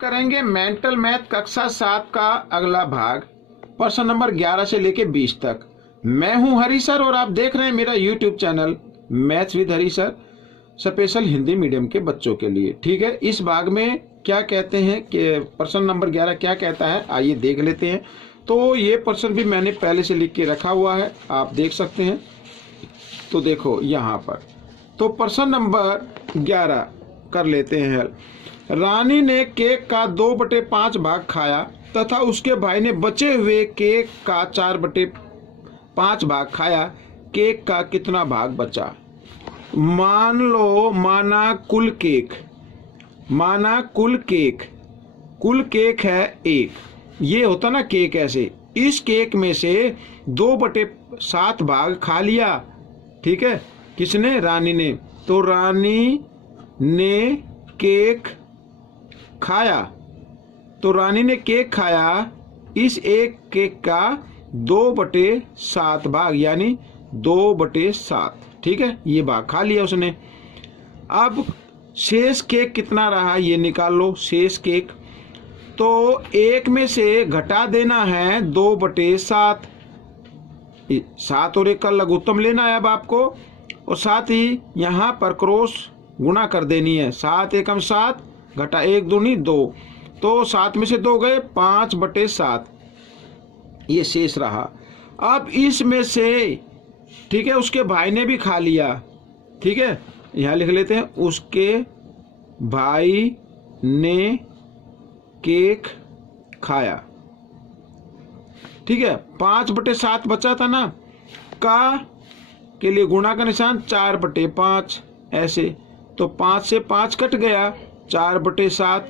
करेंगे mental math कक्षा 7 का अगला भाग, प्रश्न नंबर 11 से लेके 20 तक। मैं हूं हरी सर और आप देख रहे हैं मेरा YouTube channel maths with Hari sir, special Hindi medium के बच्चों के लिए। ठीक है, इस भाग में क्या कहते हैं कि प्रश्न नंबर 11 क्या कहता है, आइए देख लेते हैं। तो ये प्रश्न भी मैंने पहले से लिख के रखा हुआ है, आप देख सकते हैं। तो देखो यहाँ पर, तो प्रश्न नंबर 11 कर लेते हैं। रानी ने केक का 2/5 भाग खाया तथा उसके भाई ने बचे हुए केक का 4/5 भाग खाया। केक का कितना भाग बचा? माना कुल केक है 1। ये होता ना केक ऐसे, इस केक में से 2/7 भाग खा लिया। ठीक है, किसने? रानी ने। तो रानी ने केक खाया, तो रानी ने केक खाया, इस एक केक का 2/7 भाग यानी 2/7। ठीक है, ये भाग खा लिया उसने। अब शेष केक कितना रहा ये निकाल लो। शेष केक तो 1 में से घटा देना है 2/7। 7 और 1 का लघुत्तम लेना है अब आपको, और साथ ही यहाँ पर क्रॉस गुणा कर देनी है। 7 एकम 7 घटा 1 दूनी 2, तो 7 में से 2 गए, 5/7 ये शेष रहा। अब इसमें से, ठीक है, उसके भाई ने भी खा लिया। ठीक है, यहाँ लिख लेते हैं, उसके भाई ने केक खाया। ठीक है, 5/7 बचा था ना, का के लिए गुणा का निशान 4/5 ऐसे, तो 5 से 5 कट गया, 4/7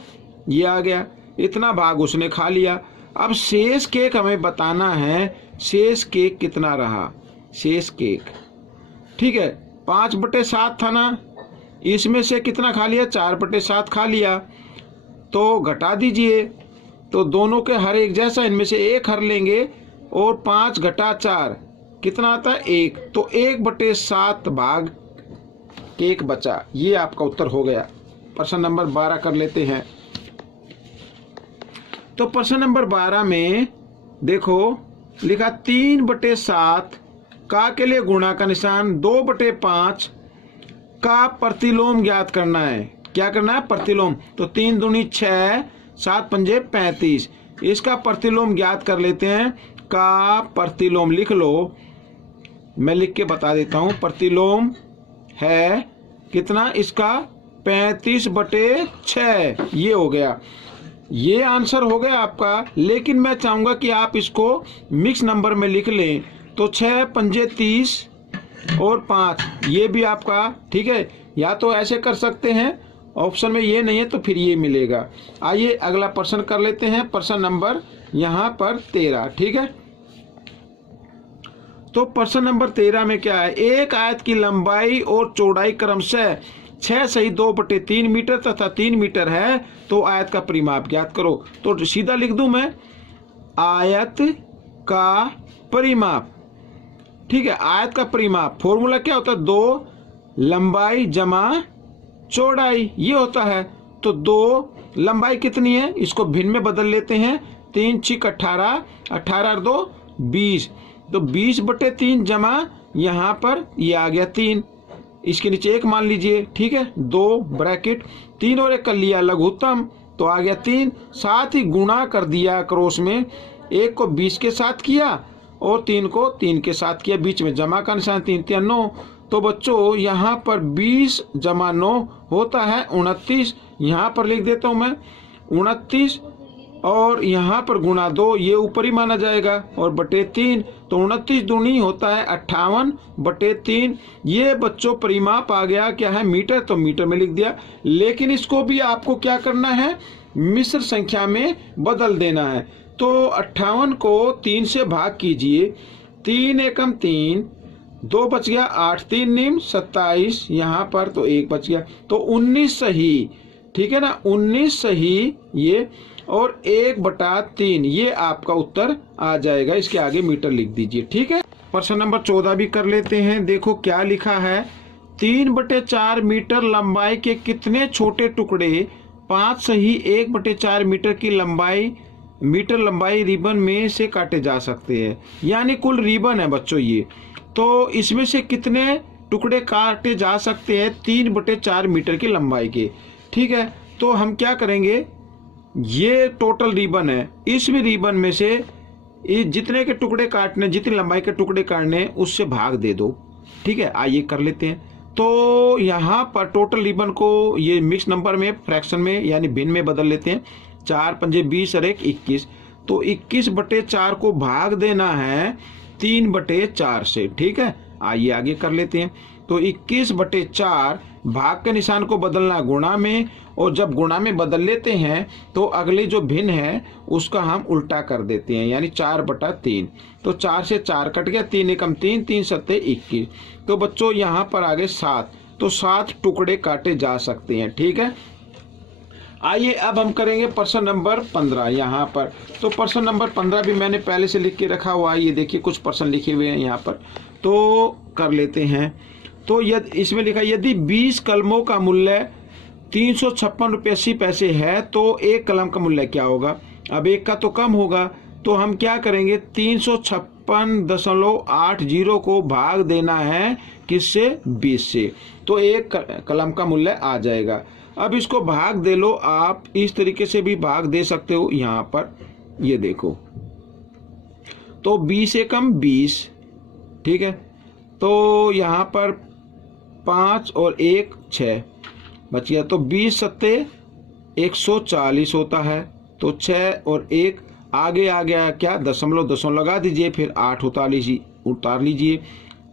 ये आ गया। इतना भाग उसने खा लिया। अब शेष केक हमें बताना है, शेष केक कितना रहा। शेष केक, ठीक है, 5/7 था ना, इसमें से कितना खा लिया? 4/7 खा लिया। तो घटा दीजिए, तो दोनों के हर एक जैसा, इनमें से 1 हर लेंगे और 5 घटा 4 कितना आता है? 1। तो 1/7 भाग केक बचा। ये आपका उत्तर हो गया। प्रश्न नंबर 12 कर लेते हैं। तो प्रश्न नंबर 12 में देखो लिखा 3/7 का के लिए गुणा का निशान 2/5 का प्रतिलोम ज्ञात करना है। क्या करना है? प्रतिलोम। तो 3 दूनी 6, 7 पंजे 35, इसका प्रतिलोम ज्ञात कर लेते हैं। का प्रतिलोम लिख लो, मैं लिख के बता देता हूं। प्रतिलोम है कितना इसका? 35/6 ये हो गया। ये आंसर हो गया आपका, लेकिन मैं चाहूंगा कि आप इसको मिक्स नंबर में लिख लें। तो 6 पंजे 30 और 5 ये भी आपका। ठीक है, या तो ऐसे कर सकते हैं, ऑप्शन में ये नहीं है तो फिर ये मिलेगा। आइए अगला प्रश्न कर लेते हैं, प्रश्न नंबर यहाँ पर 13। ठीक है, तो प्रश्न नंबर 13 में क्या है? एक आयत की लंबाई और चौड़ाई क्रमशः 6 सही 2/3 मीटर तथा 3 मीटर है, तो आयत का परिमाप ज्ञात करो। तो सीधा लिख दूं मैं, आयत का परिमाप। ठीक है, आयत का परिमाप फॉर्मूला क्या होता है? 2 लंबाई जमा चौड़ाई, ये होता है। तो 2 लंबाई कितनी है, इसको भिन्न में बदल लेते हैं। 3 6 18, 18 और 2 20, तो 20/3 जमा यहाँ पर ये आ गया 3, इसके नीचे 1 मान लीजिए। ठीक है, 2 ब्रैकेट 3 और 1 कर लिया लघुत्तम, तो आ गया 3। साथ ही गुणा कर दिया क्रॉस में, 1 को 20 के साथ किया और 3 को 3 के साथ किया, बीच में जमा का निशान, 3 3 9। तो बच्चों यहाँ पर 20 जमा 9 होता है 29। यहाँ पर लिख देता हूँ मैं 29, और यहाँ पर गुणा 2 ये ऊपर ही माना जाएगा, और /3, तो 29 दूनी होता है 58/3। ये बच्चों परिमाप आ गया। क्या है? मीटर, तो मीटर में लिख दिया। लेकिन इसको भी आपको क्या करना है? मिश्र संख्या में बदल देना है। तो 58 को 3 से भाग कीजिए, 3 एकम 3, 2 बच गया, 8 3 निम 27, यहाँ पर तो 1 बच गया, तो 19 सही। ठीक है ना, 19 सही ये, और 1/3 ये आपका उत्तर आ जाएगा। इसके आगे मीटर लिख दीजिए। ठीक है, प्रश्न नंबर 14 भी कर लेते हैं। देखो क्या लिखा है, 3/4 मीटर लंबाई के कितने छोटे टुकड़े 5 सही 1/4 मीटर लंबाई रिबन में से काटे जा सकते हैं, यानी कुल रिबन है बच्चों ये। तो इसमें से कितने टुकड़े काटे जा सकते हैं? 3/4 मीटर की लंबाई के। ठीक है, तो हम क्या करेंगे, ये टोटल रिबन है, इसमें रिबन में से जितने के टुकड़े काटने, जितनी लंबाई के टुकड़े काटने उससे भाग दे दो। ठीक है, आइए कर लेते हैं। तो यहाँ पर टोटल रिबन को ये मिक्स नंबर में, फ्रैक्शन में यानी भिन्न में बदल लेते हैं। 4 पंजे 20 और 1 21, तो 21/4 को भाग देना है 3/4 से। ठीक है, आइए आगे कर लेते हैं। तो 21/4 भाग के निशान को बदलना गुणा में, और जब गुणा में बदल लेते हैं तो अगले जो भिन्न है उसका हम उल्टा कर देते हैं, यानी 4/3। तो 4 से 4 कट गया, 3 एकम 3, 3 सत्ते 21। तो बच्चों यहाँ पर आगे 7, तो 7 टुकड़े काटे जा सकते हैं। ठीक है, आइए अब हम करेंगे प्रश्न नंबर 15 यहाँ पर। तो प्रश्न नंबर 15 भी मैंने पहले से लिख के रखा हुआ है, ये देखिए कुछ प्रश्न लिखे हुए हैं यहाँ पर, तो कर लेते हैं। तो इसमें लिखा, यदि 20 कलमों का मूल्य 356 रुपये 80 पैसे है तो एक कलम का मूल्य क्या होगा? अब एक का तो कम होगा, तो हम क्या करेंगे, 356.80 को भाग देना है किससे? 20 से, तो एक कलम का मूल्य आ जाएगा। अब इसको भाग दे लो, आप इस तरीके से भी भाग दे सकते हो। यहाँ पर ये देखो, तो 20 एकम 20, ठीक है, तो यहाँ पर 5 और 1 6 बच गया, तो 20 सत्ते 140 होता है। तो 6 और 1 आगे आ गया क्या, दशमलव लगा दीजिए, फिर 8 उतार लीजिए,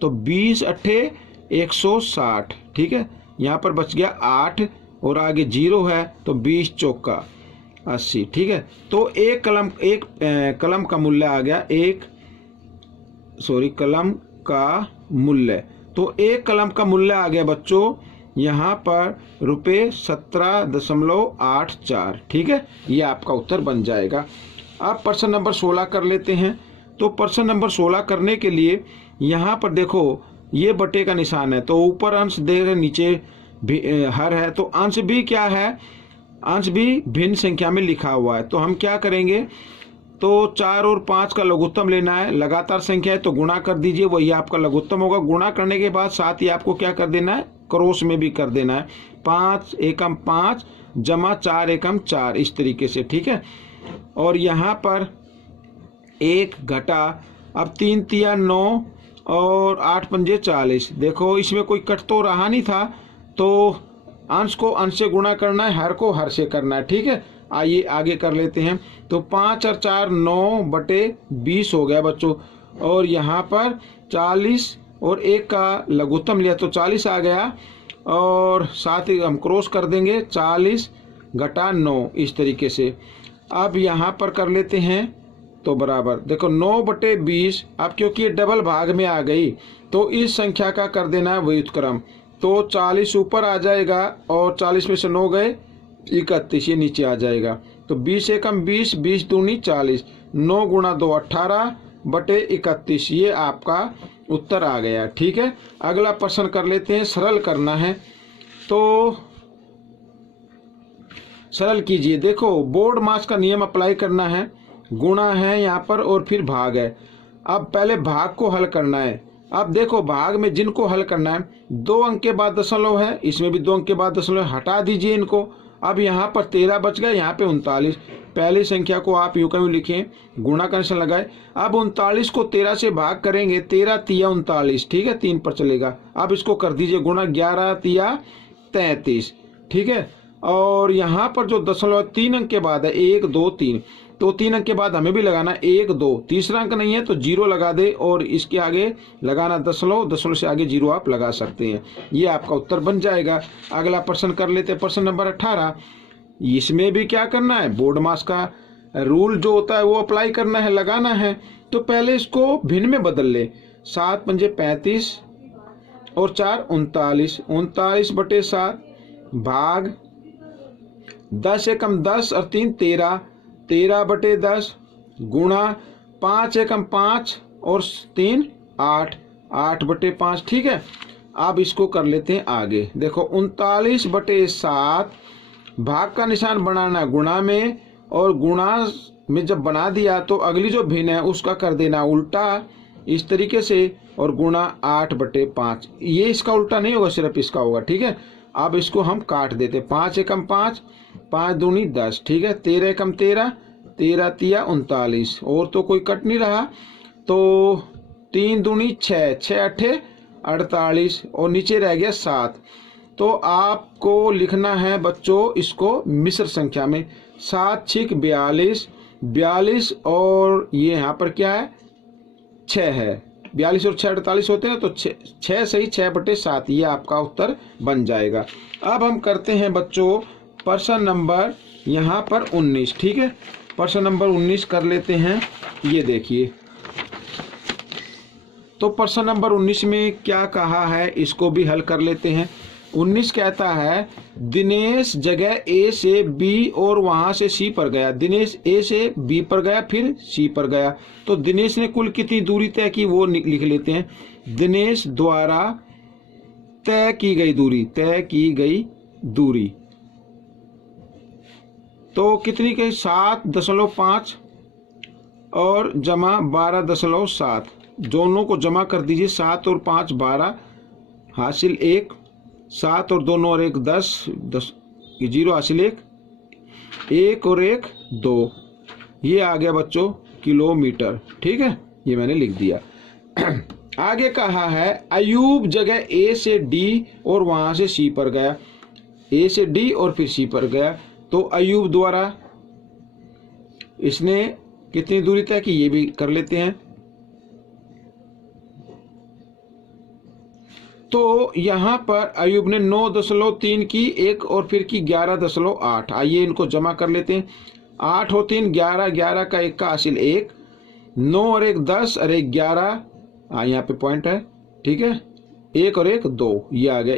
तो 20 अट्ठे 160। ठीक है, यहाँ पर बच गया 8 और आगे 0 है, तो 20 चौका 80। ठीक है, तो एक कलम का मूल्य आ गया, कलम का मूल्य, तो एक कलम का मूल्य आ गया बच्चों यहाँ पर ₹17.84। ठीक है, ये आपका उत्तर बन जाएगा। अब प्रश्न नंबर 16 कर लेते हैं। तो प्रश्न नंबर 16 करने के लिए यहाँ पर देखो, ये बटे का निशान है, तो ऊपर अंश दे रहे, नीचे हर है, तो अंश भी क्या है, अंश भी भिन्न संख्या में लिखा हुआ है। तो हम क्या करेंगे, तो 4 और 5 का लघुत्तम लेना है, लगातार संख्या है तो गुणा कर दीजिए, वही आपका लघुत्तम होगा। गुणा करने के बाद साथ ही आपको क्या कर देना है, क्रॉस में भी कर देना है, 5 एकम 5 जमा 4 एकम 4, इस तरीके से। ठीक है, और यहाँ पर 1 घटा, अब 3 तिया 9 और 8 पंजे 40। देखो इसमें कोई कट तो रहा नहीं था, तो अंश को अंश से गुणा करना है, हर को हर से करना है। ठीक है, आइए आगे कर लेते हैं। तो 5 और 4 9/20 हो गया बच्चों, और यहाँ पर 40 और 1 का लघुत्तम लिया तो 40 आ गया, और साथ ही हम क्रॉस कर देंगे, 40 घटा 9, इस तरीके से। अब यहाँ पर कर लेते हैं, तो बराबर देखो 9/20। अब क्योंकि ये डबल भाग में आ गई तो इस संख्या का कर देना है व्युत्क्रम, तो 40 ऊपर आ जाएगा और 40 में से 9 गए 31, ये नीचे आ जाएगा। तो 20 एकम 20, 20 दूनी 40, 9 गुणा 2 18/31, ये आपका उत्तर आ गया। ठीक है, अगला प्रश्न कर लेते हैं, सरल करना है, तो सरल कीजिए। देखो बोर्ड मास का नियम अप्लाई करना है, गुणा है यहाँ पर और फिर भाग है। अब पहले भाग को हल करना है। अब देखो भाग में जिनको हल करना है, 2 अंक के बाद दशमलव है, इसमें भी 2 अंक के बाद दशमलव, हटा दीजिए इनको। अब यहाँ पर 13 बच गया, यहाँ पे 39। पहली संख्या को आप यूं कहीं लिखें, गुणा का निशान लगाए। अब 39 को 13 से भाग करेंगे, 13 तिया 39। ठीक है, 3 पर चलेगा। अब इसको कर दीजिए गुणा, 11 तिया 33। ठीक है, और यहाँ पर जो दशमलव 3 अंक के बाद है, 1 2 3, तो 3 अंक के बाद हमें भी लगाना 1 2, तीसरा अंक नहीं है तो 0 लगा दे, और इसके आगे लगाना दशमलव, दशमलव से आगे 0 आप लगा सकते हैं। ये आपका उत्तर बन जाएगा। अगला प्रश्न कर लेते हैं, प्रश्न नंबर 18। इसमें भी क्या करना है, बोर्ड मास का रूल जो होता है वो अप्लाई करना है, लगाना है। तो पहले इसको भिन्न में बदल ले, 7 पंजे 35 और 4 39, 39/7 भाग 10 एकम 10 और 3 13, 13/10 गुणा 5 एकम 5 और 3 8, 8/5। ठीक है, अब इसको कर लेते हैं आगे। देखो 39/7 भाग का निशान बनाना गुणा में, और गुणा में जब बना दिया तो अगली जो भिन्न है उसका कर देना उल्टा इस तरीके से, और गुणा 8/5। ये इसका उल्टा नहीं होगा, सिर्फ इसका होगा, ठीक है। अब इसको हम काट देते, 5 एकम 5, 5 दूनी 10, ठीक है। 13 एकम 13, 13 तिया 39, और तो कोई कट नहीं रहा, तो 3 दूनी 6, 6 अट्ठे 48, और नीचे रह गया 7। तो आपको लिखना है बच्चों इसको मिश्र संख्या में, 7 छिक 42, 42 और ये यहाँ पर क्या है 6 है, 42 और 6 48 होते हैं, तो 6 सही 6/7, ये आपका उत्तर बन जाएगा। अब हम करते हैं बच्चों प्रश्न नंबर यहाँ पर 19, ठीक है। प्रश्न नंबर 19 कर लेते हैं। ये देखिए, तो प्रश्न नंबर 19 में क्या कहा है इसको भी हल कर लेते हैं। 19 कहता है दिनेश जगह ए से बी और वहां से सी पर गया। दिनेश ए से बी पर गया फिर सी पर गया, तो दिनेश ने कुल कितनी दूरी तय की वो लिख लेते हैं। दिनेश द्वारा तय की गई दूरी, तय की गई दूरी तो कितनी कही 7.5 और जमा 12.7, दोनों को जमा कर दीजिए, 7 और 5 12 हासिल 1, 7 और 2 और 1 10, 10 0 हासिल 1, 1 और 1 2, ये आ गया बच्चों किलोमीटर, ठीक है। ये मैंने लिख दिया। आगे कहा है अयूब जगह ए से डी और वहां से सी पर गया, ए से डी और फिर सी पर गया, तो अयूब द्वारा इसने कितनी दूरी तय की ये भी कर लेते हैं। तो यहाँ पर अयूब ने 9.3 की एक और फिर की 11.8, आइए इनको जमा कर लेते हैं। 8 और 3 11, 11 का 1 का हासिल 1, 9 और 1 10 और 1 11, यहाँ पे पॉइंट है, ठीक है। 1 और 1 2, ये आ गया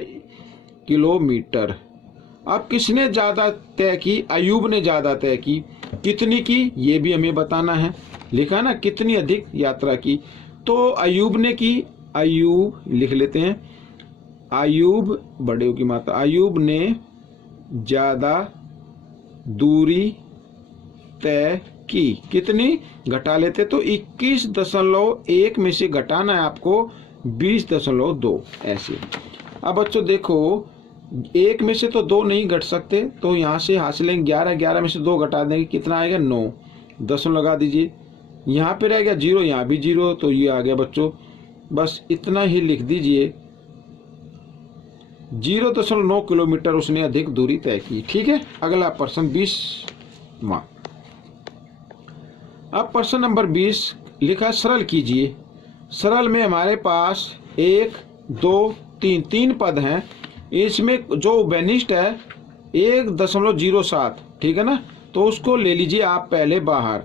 किलोमीटर। अब किसने ज्यादा तय की? अयूब ने ज्यादा तय की। कितनी की ये भी हमें बताना है, लिखा ना कितनी अधिक यात्रा की, तो अयूब ने की, अयूब लिख लेते हैं, अयूब बड़े की मात्रा, अयूब ने ज्यादा दूरी तय की। कितनी घटा लेते तो 21.1 में से घटाना है आपको 20.2 ऐसे। अब बच्चों देखो 1 में से तो 2 नहीं घट सकते, तो यहाँ से हासिलेंगे 11, 11 में से 2 घटा देंगे, कितना आएगा 9, 10 लगा दीजिए, यहाँ पे रह गया 0, यहाँ भी 0, तो ये आ गया बच्चों, बस इतना ही लिख दीजिए, 0.9 किलोमीटर उसने अधिक दूरी तय की, ठीक है। अगला प्रश्न 20वां। अब प्रश्न नंबर 20 लिखा सरल कीजिए। सरल में हमारे पास 1 2 3 3 पद हैं, इसमें जो बेनिस्ट है 1.07, ठीक है ना, तो उसको ले लीजिए आप पहले बाहर,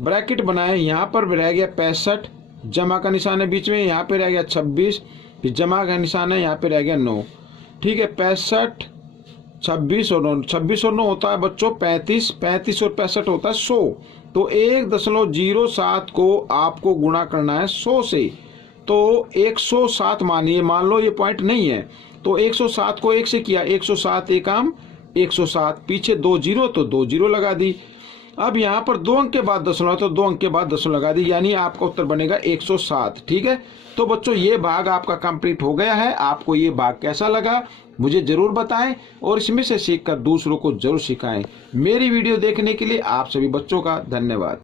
ब्रैकेट बनाए, यहाँ पर रह गया 65, जमा का निशान है बीच में, यहाँ पे रह गया 26, फिर जमा का निशान है, यहाँ पे रह गया 9, ठीक है। 65 26 और 9, 26 और 9 होता है बच्चों 35, 35 और 65 होता है 100, तो 1.07 को आपको गुणा करना है 100 से, तो 107 मानिए, मान लो ये पॉइंट नहीं है, तो 107 को 1 से किया, 107 एकम 107, पीछे 2 0 तो 2 0 लगा दी। अब यहाँ पर 2 अंक के बाद दशमलव, तो 2 अंक के बाद दशमलव लगा दी, यानी आपका उत्तर बनेगा 107, ठीक है। तो बच्चों ये भाग आपका कंप्लीट हो गया है। आपको ये भाग कैसा लगा मुझे जरूर बताएं, और इसमें से सीखकर दूसरों को जरूर सिखाएं। मेरी वीडियो देखने के लिए आप सभी बच्चों का धन्यवाद।